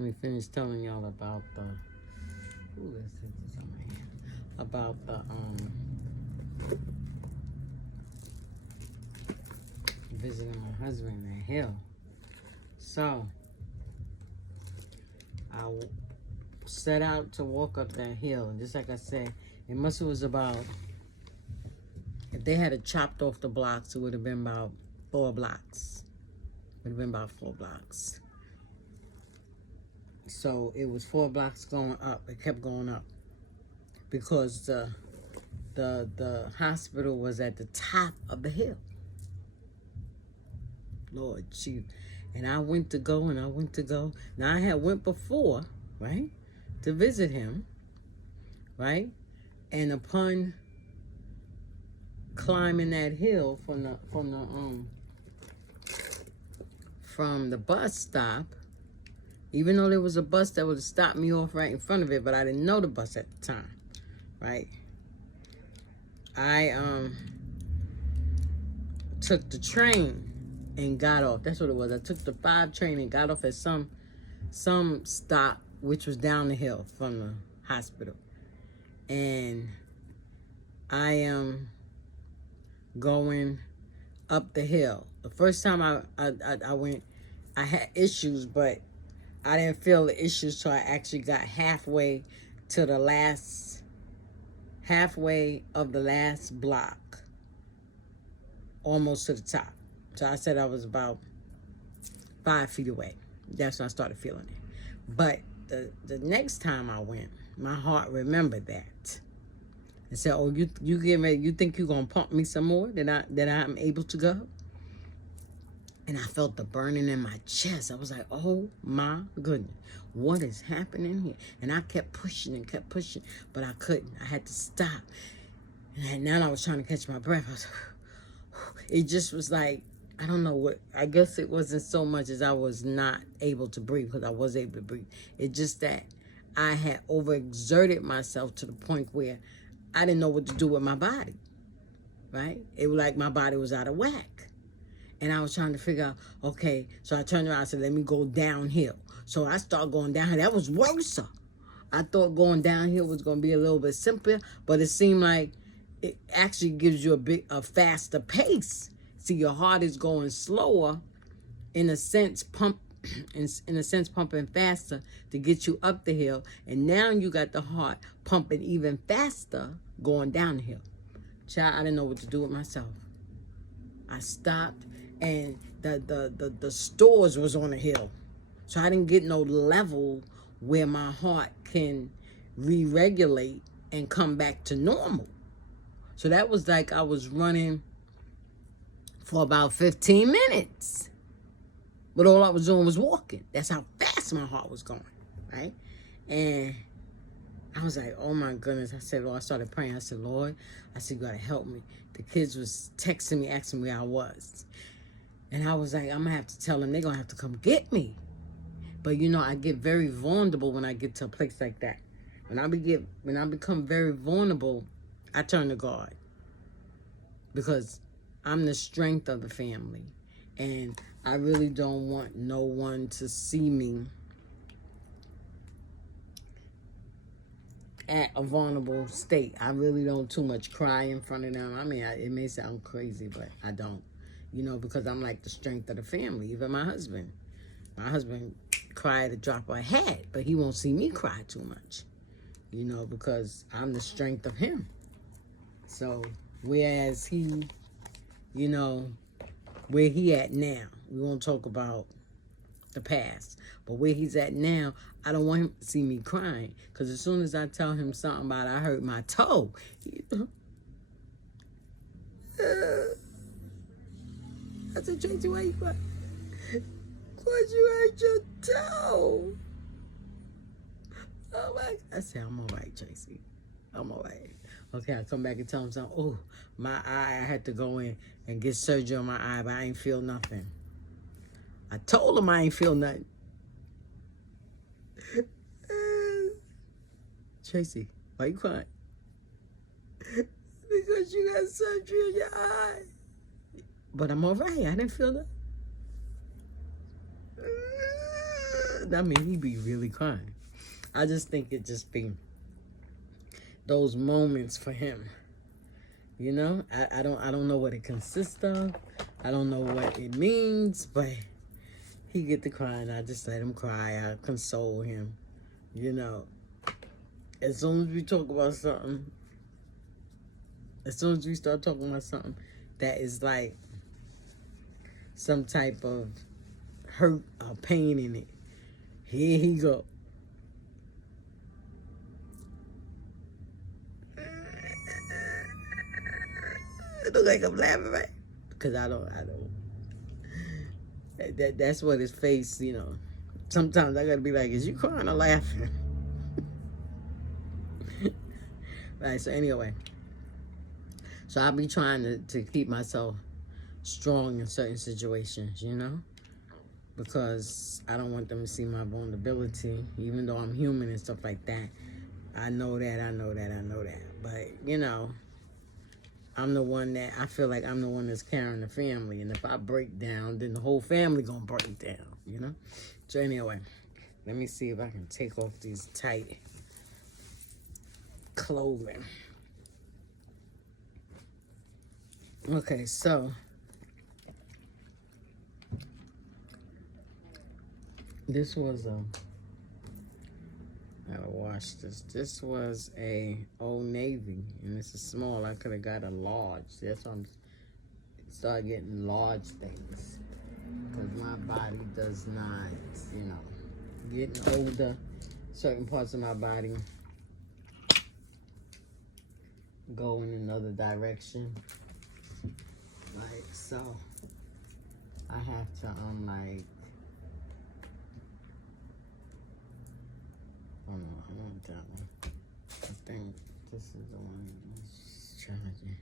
Let me finish telling y'all about the about the visiting my husband in the hill. So I set out to walk up that hill, and just like I said, it was about, if they had chopped off the blocks, it would have been about 4 blocks. Would have been about 4 blocks. So it was 4 blocks going up. It kept going up because the hospital was at the top of the hill. Lord, shoot. And I went to go, and I went to go. Now, I had went before, right, to visit him, right? And upon climbing that hill from the bus stop, even though there was a bus that would have stopped me off right in front of it, but I didn't know the bus at the time, right? I took the train and got off. That's what it was. I took the 5 train and got off at some stop, which was down the hill from the hospital. And I am going up the hill. The first time I went, I had issues, but I didn't feel the issues till I actually got halfway of the last block, almost to the top. So I said I was about 5 feet away. That's when I started feeling it. But the next time I went, my heart remembered that. I said, "Oh, you getting ready? You think you're gonna pump me some more? That I'm able to go?" And I felt the burning in my chest. I was like, "Oh my goodness, what is happening here?" And I kept pushing and kept pushing, but I couldn't. I had to stop. And now I was trying to catch my breath. I was, it just was like, I don't know what. I guess it wasn't so much as I was not able to breathe, because I was able to breathe. It's just that I had overexerted myself to the point where I didn't know what to do with my body, right? It was like my body was out of whack. And I was trying to figure out, okay, so I turned around and said, let me go downhill. So I started going downhill. That was worse. I thought going downhill was going to be a little bit simpler, but it seemed like it actually gives you a faster pace. See, your heart is going slower, in a sense, pumping faster to get you up the hill. And now you got the heart pumping even faster going down the hill. Child, I didn't know what to do with myself. I stopped, and the stores was on the hill. So I didn't get no level where my heart can re-regulate and come back to normal. So that was like I was running for about 15 minutes. But all I was doing was walking. That's how fast my heart was going, right? And I was like, oh my goodness. I said, Lord, I started praying. I said, Lord, I said, you gotta help me. The kids was texting me, asking me where I was. And I was like, I'm gonna have to tell them they're gonna have to come get me. But you know, I get very vulnerable when I get to a place like that. When I become very vulnerable, I turn to God. Because I'm the strength of the family. And I really don't want no one to see me at a vulnerable state. I really don't too much cry in front of them. I mean, it may sound crazy, but I don't. You know, because I'm like the strength of the family. Even my husband. My husband cried at the drop of a hat, but he won't see me cry too much. You know, because I'm the strength of him. So, whereas he, you know, where he at now, we won't talk about the past, but where he's at now, I don't want him to see me crying, because as soon as I tell him something about I hurt my toe, I said, Tracy, why you crying? Because you hurt your toe. Oh my, I said, I'm all right, Tracy. I'm all right. Okay, I come back and tell him something. Oh, my eye, I had to go in and get surgery on my eye, but I ain't feel nothing. I told him I ain't feel nothing. Tracy, why you crying? Because you got surgery on your eye. But I'm all right. I didn't feel that. I mean, he be really crying. I just think it just be those moments for him. You know, I don't know what it consists of. I don't know what it means, but he get to cry, and I just let him cry. I console him. You know, as soon as we talk about something, as soon as we start talking about something that is like some type of hurt or pain in it, here he go. It look like I'm laughing, right? Because I don't. That's what his face, you know. Sometimes I gotta be like, is you crying or laughing? Right, so anyway. So I'll be trying to keep myself strong in certain situations, you know? Because I don't want them to see my vulnerability, even though I'm human and stuff like that. I know that. But, you know, I'm the one that, I feel like I'm the one that's carrying the family. And if I break down, then the whole family gonna break down, you know? So anyway, let me see if I can take off these tight clothing. Okay, so this was I gotta wash this. This was a Old Navy, and this is small. I could have got a large. That's why I'm start getting large things, because my body does not, you know, getting older. Certain parts of my body go in another direction. Like so, I have to like. Oh no, I want that one. I think this is the one that's charging.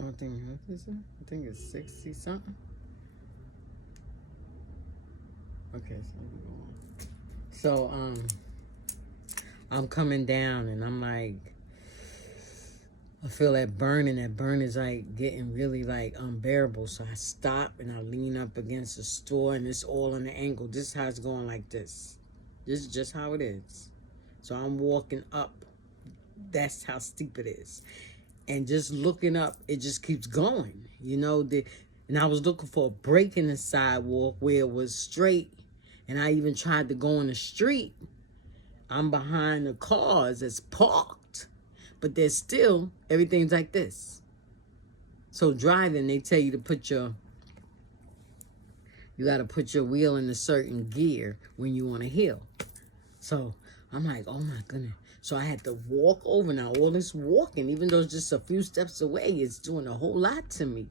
I think, what is it? I think it's 60 something. Okay, so I'm coming down and I'm like, I feel that burn, and that burn is like getting really like unbearable. So I stop and I lean up against the store, and it's all on the angle. This is how it's going, like this. This is just how it is. So I'm walking up. That's how steep it is. And just looking up, it just keeps going. You know, and I was looking for a break in the sidewalk where it was straight. And I even tried to go on the street. I'm behind the cars that's parked. But there's still, everything's like this. So driving, they tell you to you got to put your wheel in a certain gear when you want to heal. So I'm like, oh my goodness. So I had to walk over. Now all this walking, even though it's just a few steps away, it's doing a whole lot to me.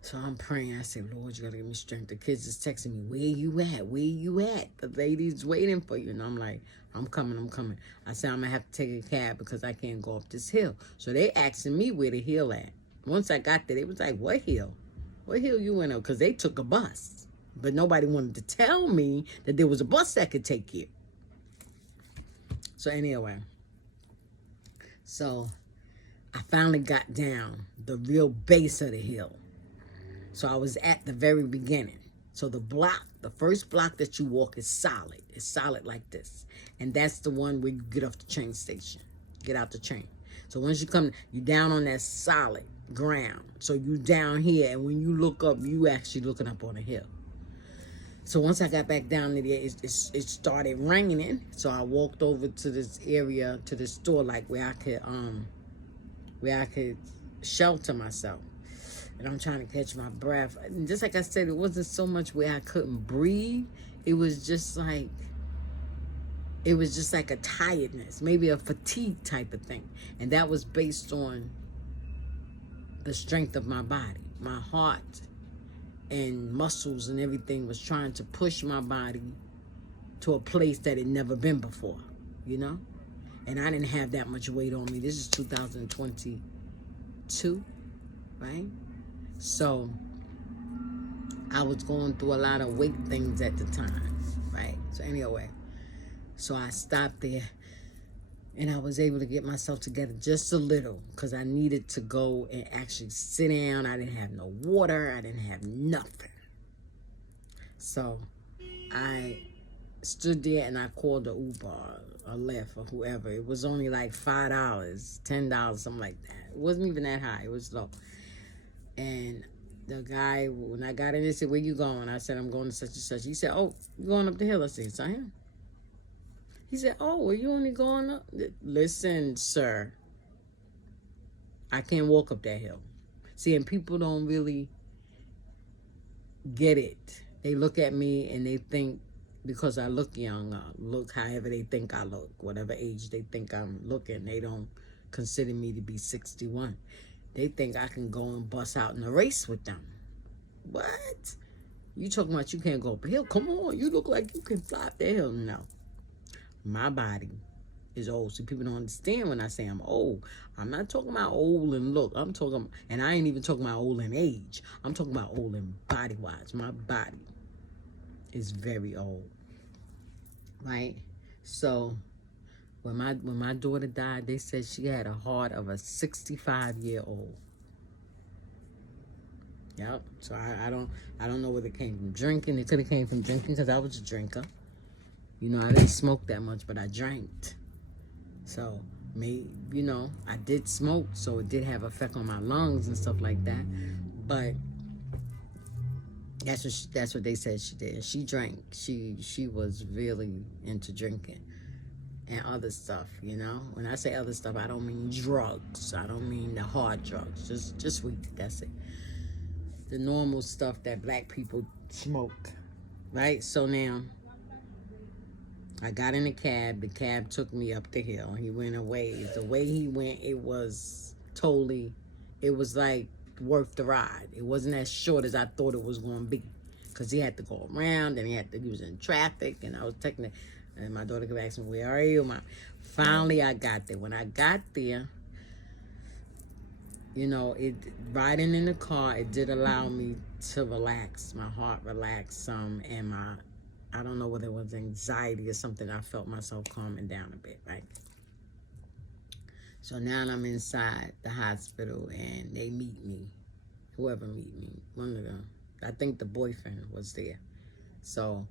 So I'm praying. I said, Lord, you got to give me strength. The kids is texting me, where you at? Where you at? The lady's waiting for you. And I'm like, I'm coming. I said, I'm going to have to take a cab because I can't go up this hill. So they asking me where the hill at. Once I got there, they was like, what hill? What hill you went up? Because they took a bus. But nobody wanted to tell me that there was a bus that could take you. So anyway, so I finally got down the real base of the hill. So I was at the very beginning. So the first block that you walk is solid. It's solid like this. And that's the one where you get off the train station. Get out the train. So once you come, you down on that solid ground. So you down here, and when you look up, you actually looking up on a hill. So once I got back down there, it started raining. So I walked over to this area, to this store, like where I could shelter myself. And I'm trying to catch my breath. And just like I said, it wasn't so much where I couldn't breathe. It was just like a tiredness, maybe a fatigue type of thing. And that was based on the strength of my body. My heart and muscles and everything was trying to push my body to a place that had never been before, you know? And I didn't have that much weight on me. This is 2022, right? So I was going through a lot of weight things at the time, right? So anyway, so I stopped there and I was able to get myself together just a little because I needed to go and actually sit down. I didn't have no water. I didn't have nothing. So I stood there and I called the Uber or Lyft or whoever. It was only like $5, $10, something like that. It wasn't even that high. It was low. And the guy, when I got in, he said, "Where you going?" I said, "I'm going to such and such." He said, "Oh, you going up the hill?" I said, "Yes, I am." He said, "Oh, are you only going up?" Listen, sir, I can't walk up that hill. See, and people don't really get it. They look at me and they think because I look young, look however they think I look, whatever age they think I'm looking, they don't consider me to be 61. They think I can go and bust out in a race with them. What? You talking about you can't go up a hill? Come on, you look like you can fly up the hill. No. My body is old. So people don't understand when I say I'm old. I'm not talking about old in look. I'm talking, and I ain't even talking about old in age. I'm talking about old in body-wise. My body is very old. Right? So when my daughter died, they said she had a heart of a 65-year-old. Yep. So I don't know where it came from. Drinking. It could have came from drinking because I was a drinker. You know, I didn't smoke that much, but I drank. So, I did smoke, so it did have effect on my lungs and stuff like that. But that's what they said she did. She drank. She was really into drinking and other stuff. When I say other stuff, I don't mean drugs. I don't mean the hard drugs. Just weed. That's it. The normal stuff that black people smoke, right? So now I got in a cab. The cab took me up the hill. He went away. The way he went, it was like worth the ride. It wasn't as short as I thought it was going to be. Because he had to go around, and he was in traffic, and I was taking it. And my daughter came ask me, "Where are you?" Finally, I got there. When I got there, riding in the car, it did allow me to relax. My heart relaxed some, and I don't know whether it was anxiety or something. I felt myself calming down a bit, right? So now I'm inside the hospital, and they meet me. Whoever meet me, one of them. I think the boyfriend was there. So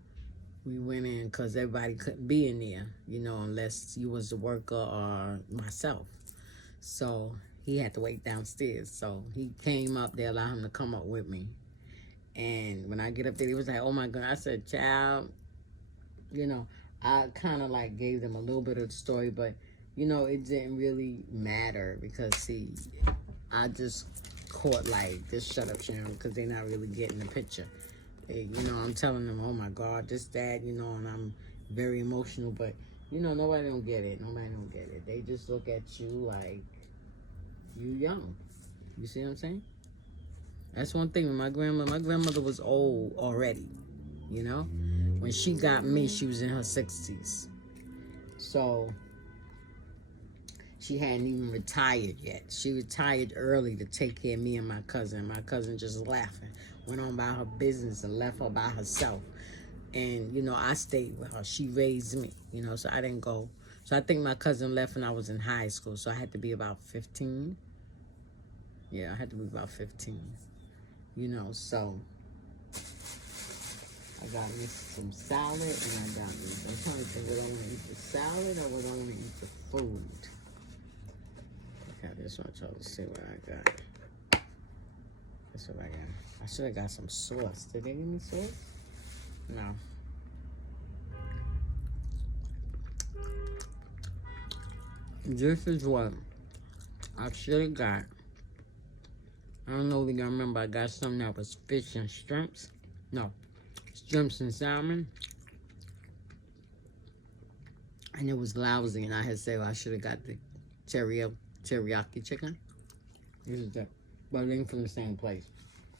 we went in because everybody couldn't be in there, unless you was the worker or myself. So he had to wait downstairs. So he came up. They allowed him to come up with me. And when I get up there, he was like, "Oh my God." I said, "Child," I kind of like gave them a little bit of the story, but, it didn't really matter because, see, I just caught just shut up, Sharon, because they're not really getting the picture. I'm telling them, "Oh my God, this, that," and I'm very emotional, but, nobody don't get it. Nobody don't get it. They just look at you like you young. You see what I'm saying? That's one thing with my grandmother was old already, When she got me, she was in her 60s. So she hadn't even retired yet. She retired early to take care of me and my cousin. My cousin just laughing, went on by her business and left her by herself. And, I stayed with her. She raised me, so I didn't go. So I think my cousin left when I was in high school. So I had to be about 15. Yeah, I had to be about 15. So I got me some salad, and I'm trying to think, would I want to eat the salad or would I want to eat the food? Okay, I just want y'all to see what I got. That's what I got. I should have got some sauce. Did they give me sauce? No. This is what I should have got. I don't know if you remember, I got something that was fish and shrimps. No, shrimps and salmon. And it was lousy, and I had said, well, I should have got the teriyaki chicken. This is that, but it ain't from the same place.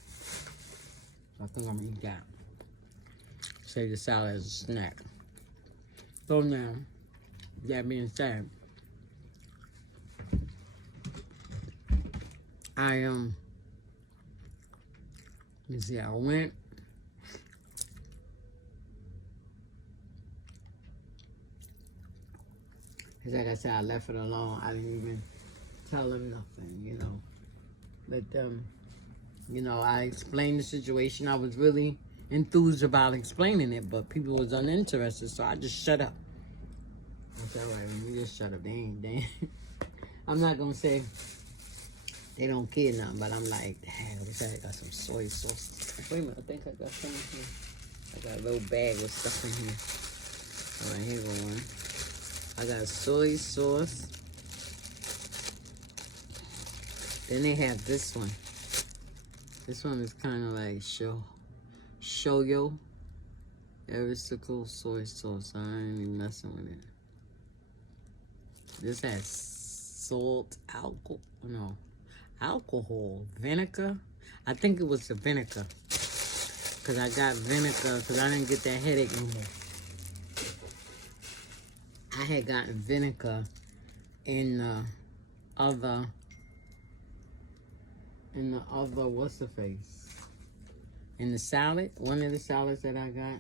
So I think I'm gonna eat that. Save the salad as a snack. So now, that being said, you see, I went. Like I said, I left it alone. I didn't even tell them nothing, Let them, I explained the situation. I was really enthused about explaining it, but people was uninterested, so I just shut up. I said, all right, you just shut up. They ain't. I'm not gonna say they don't care nothing, but I'm like, dang, I wish I got some soy sauce. Wait a minute, I think I got some in here. I got a little bag with stuff in here. All right, here go one. I got soy sauce. Then they have this one. This one is kind of like shoyo. Aristocle soy sauce. I ain't even messing with it. This has salt, alcohol, vinegar. I think it was the vinegar. Because I got vinegar because I didn't get that headache anymore. I had gotten vinegar in the other, what's the face? In the salad, one of the salads that I got,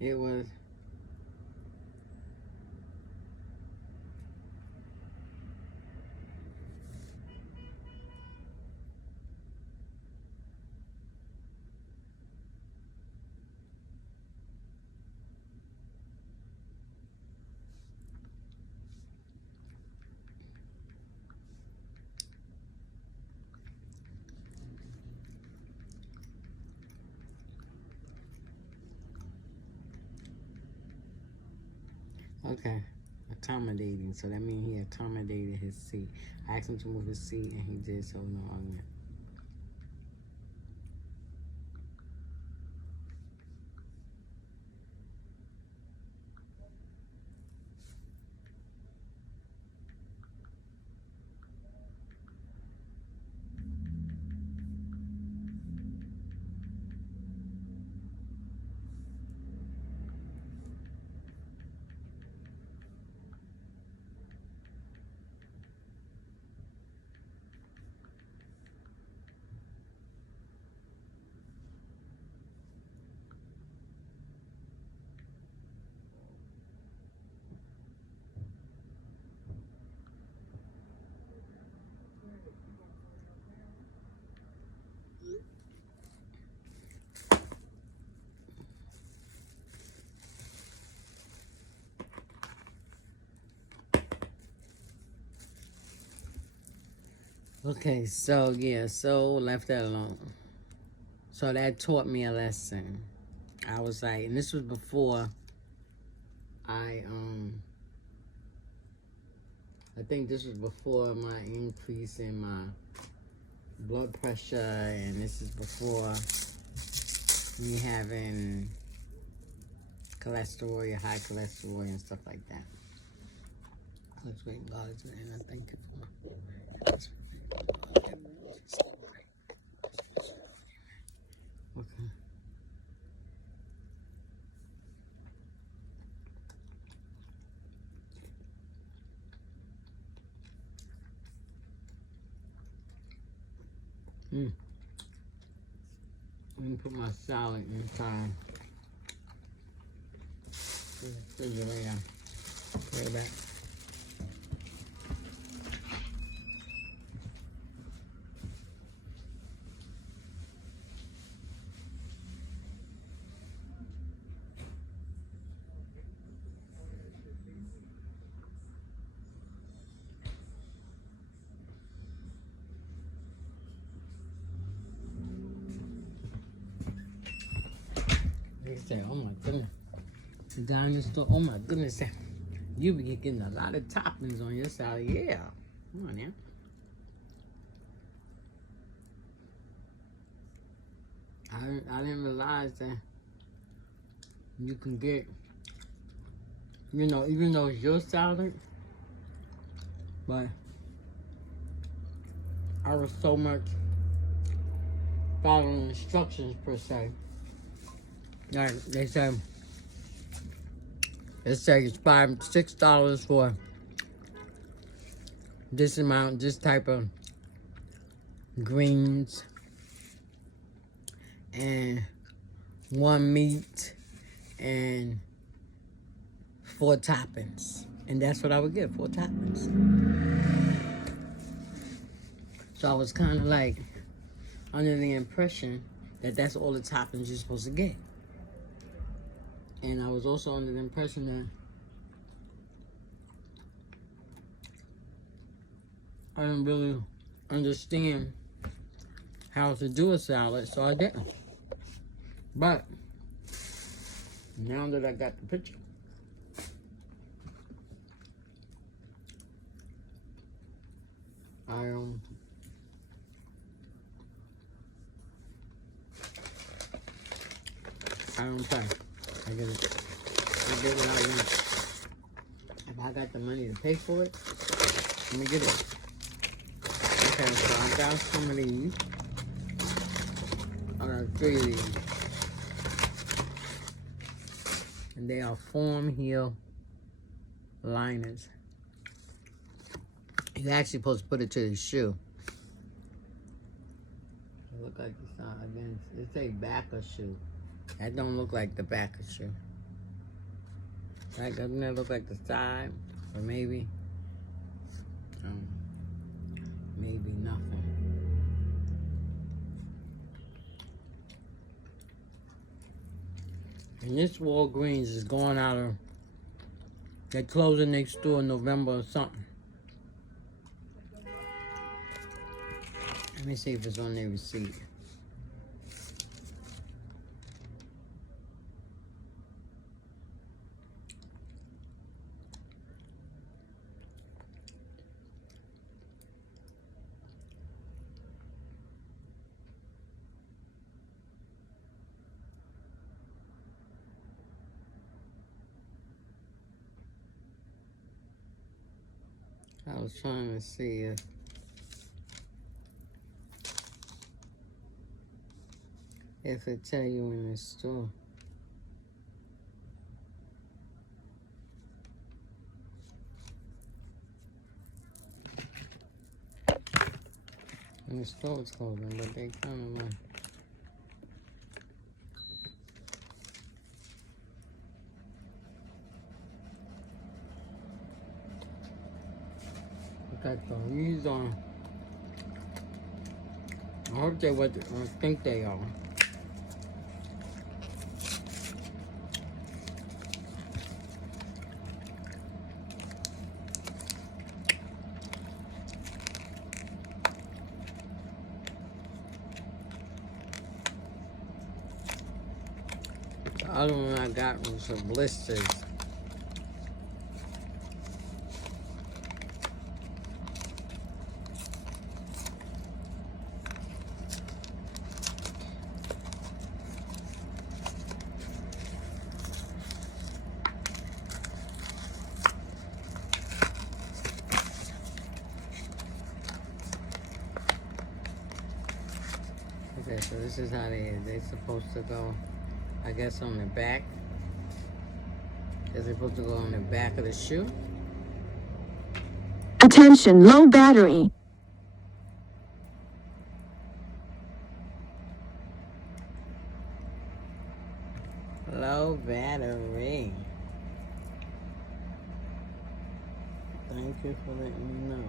it was, okay, accommodating. So that means he accommodated his seat. I asked him to move his seat, and he did, so no argument. Okay, so yeah, so left that alone. So that taught me a lesson. I was like, and this was before I think this was before my increase in my blood pressure, and this is before me having cholesterol, high cholesterol and stuff like that. Let's wait, God is and I thank you for it. Okay. Let me put my salad inside. Refrigerator. Right back. They say, oh my goodness. The guy in the store, oh my goodness, you be getting a lot of toppings on your salad. Yeah. Come on now. I didn't realize that you can get, even though it's your salad, but I was so much following instructions per se. Like they said, it's $5-6 for this amount, this type of greens, and 1 meat and 4 toppings. And that's what I would get, 4 toppings. So I was kind of like under the impression that that's all the toppings you're supposed to get. And I was also under the impression that I didn't really understand how to do a salad, so I didn't. But now that I got the picture, I don't pay. I get it. I get what I want. If I got the money to pay for it, let me get it. Okay, so I got some of these. I got 3 of these. And they are form heel liners. You're actually supposed to put it to the shoe. It look like the side again. It say back of shoe. That don't look like the back of shoe. Right? Doesn't that look like the side? Or maybe? Maybe nothing. And this Walgreens is going out of, they're closing next store in November or something. Let me see if it's on their receipt. I was trying to see if it tell you in the store. And the store's closing, but they kind of like. Okay, so these are. I hope they what I think they are. The other one I got was some blisters. Okay, so this is how they're supposed to go, I guess, on the back. They're supposed to go on the back of the shoe. Attention, low battery. Low battery. Thank you for letting me know.